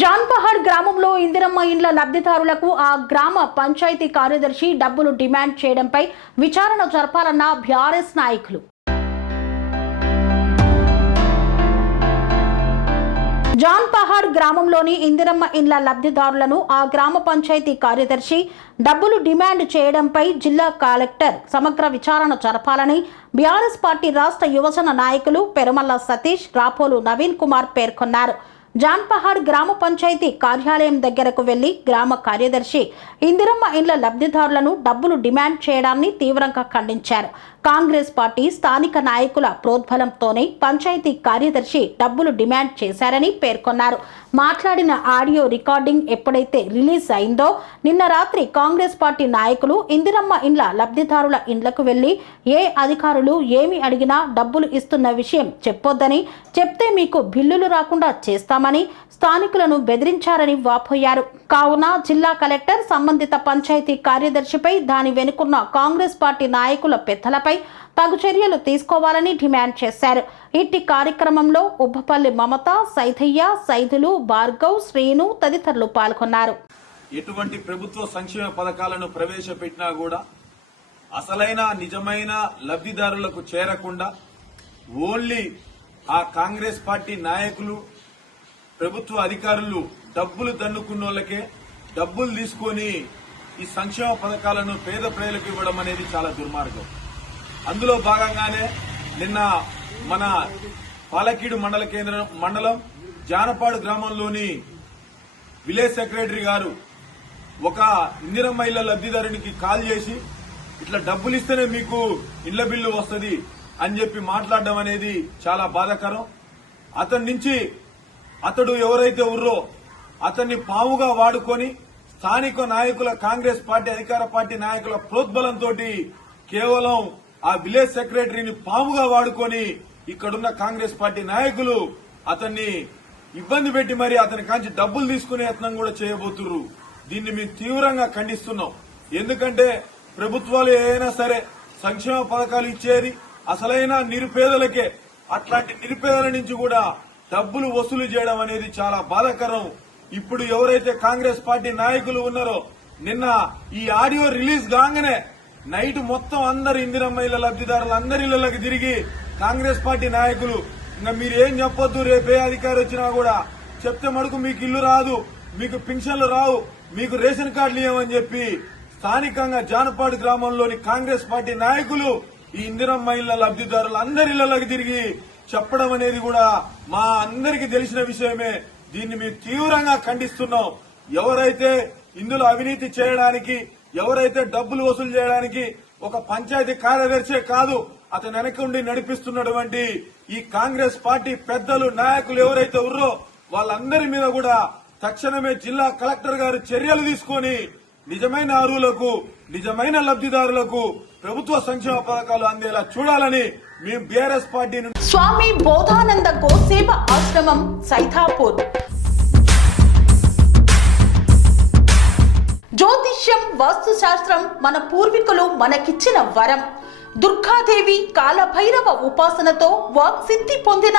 జాన్పహాడ్ గ్రామంలో ఇందిరమ్మ ఇండ్ల లబ్ధిదారులకు ఆ గ్రామ పంచాయతీ కార్యదర్శి డబ్బులు డిమాండ్ చేయడంపై విచారణ జరపాలన్న బీఆర్ఎస్ నాయకులు. జాన్ పహాడ్ గ్రామంలోని ఇందిరమ్మ ఇండ్ల లబ్ధిదారులను ఆ గ్రామ పంచాయతీ కార్యదర్శి డబ్బులు డిమాండ్ చేయడంపై జిల్లా కలెక్టర్ సమగ్ర విచారణ జరపాలని బీఆర్ఎస్ పార్టీ రాష్ట్ర యువజన నాయకులు పెరుమల్ల సతీష్ రాపోలు నవీన్ కుమార్ పేర్కొన్నారు. జాన్పహాడ్ గ్రామ పంచాయతీ కార్యాలయం దగ్గరకు వెళ్ళి గ్రామ కార్యదర్శి ఇందిరమ్మ ఇండ్ల లబ్ధిదారులను డబ్బులు డిమాండ్ చేయడాన్ని తీవ్రంగా ఖండించారు. కాంగ్రెస్ పార్టీ స్థానిక నాయకుల ప్రోద్బలంతోనే పంచాయతీ కార్యదర్శి డబ్బులు డిమాండ్ చేశారని పేర్కొన్నారు. మాట్లాడిన ఆడియో రికార్డింగ్ ఎప్పుడైతే రిలీజ్ అయిందో నిన్న రాత్రి కాంగ్రెస్ పార్టీ నాయకులు ఇందిరమ్మ ఇండ్ల లబ్ధిదారుల ఇండ్లకు వెళ్ళి ఏ అధికారులు ఏమి అడిగినా డబ్బులు ఇస్తున్న విషయం చెప్పొద్దని చెప్తే మీకు బిల్లులు రాకుండా చేస్తామని స్థానికులను బెదిరించారని వాపోయారు. కావున జిల్లా కలెక్టర్ సంబంధిత పంచాయతీ కార్యదర్శిపై దాని వెనుకున్న కాంగ్రెస్ పార్టీ నాయకుల పెద్దలపై తగు చర్యలు తీసుకోవాలని డిమాండ్ చేశారు. ఇట్టి కార్యక్రమంలో ఉబ్బపల్లి మమత సైథయ్య సైదులు భార్గవ్ శ్రీను తదితరులు పాల్గొన్నారు. ఎటువంటి ప్రభుత్వ సంక్షేమ పథకాలను ప్రవేశపెట్టినా కూడా అసలైన నిజమైన లబ్ధిదారులకు చేరకుండా ఓన్లీ ఆ కాంగ్రెస్ పార్టీ నాయకులు ప్రభుత్వ అధికారులు డబ్బులు దన్నుకున్నోళ్ళకే డబ్బులు తీసుకొని ఈ సంక్షేమ పథకాలను పేద ప్రజలకు ఇవ్వడం అనేది చాలా దుర్మార్గం. అందులో భాగంగానే నిన్న మన పాలకీడు మండల కేంద్రం మండలం జానపాడు గ్రామంలోని విలేజ్ సెక్రటరీ గారు ఒక ఇందిరమ్మ ఇళ్ళ లబ్ధిదారునికి కాల్ చేసి ఇట్లా డబ్బులు ఇస్తేనే మీకు ఇళ్ళ బిల్లు వస్తుంది అని చెప్పి మాట్లాడడం అనేది చాలా బాధాకరం. అతని నుంచి అతడు ఎవరైతే ఉర్రో అతన్ని పావుగా వాడుకొని స్థానిక నాయకుల కాంగ్రెస్ పార్టీ అధికార పార్టీ నాయకుల ప్రోద్బలంతో కేవలం ఆ విలేజ్ సెక్రటరీని పావుగా వాడుకొని ఇక్కడున్న కాంగ్రెస్ పార్టీ నాయకులు అతన్ని ఇబ్బంది పెట్టి మరి అతని కాంచి డబ్బులు తీసుకునే యత్నం కూడా చేయబోతుర్రు. దీన్ని మేము తీవ్రంగా ఖండిస్తున్నాం. ఎందుకంటే ప్రభుత్వాలు ఏదైనా సరే సంక్షేమ పథకాలు ఇచ్చేది అసలైన నిరుపేదలకే. అట్లాంటి నిరుపేదల నుంచి కూడా డబ్బులు వసూలు చేయడం అనేది చాలా బాధాకరం. ఇప్పుడు ఎవరైతే కాంగ్రెస్ పార్టీ నాయకులు ఉన్నారో నిన్న ఈ ఆడియో రిలీజ్ కాగానే నైట్ మొత్తం అందరు ఇందిరమ్మ ఇళ్ళ లబ్ధిదారులు అందరి ఇళ్ళకి తిరిగి కాంగ్రెస్ పార్టీ నాయకులు ఇంకా మీరు ఏం చెప్పొద్దు రేపే అధికారి వచ్చినా కూడా చెప్తే మటుకు మీకు ఇల్లు రాదు మీకు పింఛన్లు రావు మీకు రేషన్ కార్డులు ఇవ్వమని చెప్పి స్థానికంగా జానపాడు గ్రామంలోని కాంగ్రెస్ పార్టీ నాయకులు ఈ ఇందిరమ్మ ఇళ్ళ లబ్ధిదారులు అందరి ఇళ్ళలోకి తిరిగి చెప్పడం అనేది కూడా మా అందరికీ తెలిసిన విషయమే. దీన్ని మేము తీవ్రంగా ఖండిస్తున్నాం. ఎవరైతే ఇందులో అవినీతి చేయడానికి ఎవరైతే డబ్బులు వసూలు చేయడానికి ఒక పంచాయతీ కార్యదర్శే కాదు అతను వెనక ఉండి నడిపిస్తున్నటువంటి ఈ కాంగ్రెస్ పార్టీ పెద్దలు నాయకులు ఎవరైతే ఉన్నారో వాళ్ళందరి మీద కూడా తక్షణమే జిల్లా కలెక్టర్ గారు చర్యలు తీసుకొని నిజమైన అరువులకు నిజమైన లబ్ధిదారులకు ప్రభుత్వ సంక్షేమ పథకాలు అందేలా చూడాలని మేము బీఆర్ఎస్ పార్టీ స్వామి బోధానంద గోసేవ ఆశ్రమం సైథాపూర్ జ్యోతిష్యం వాస్తుశాస్త్రం మన పూర్వీకులు మనకిచ్చిన వరం. దుర్గాదేవి కాలభైరవ ఉపాసనతో వాక్సిద్ధి పొందిన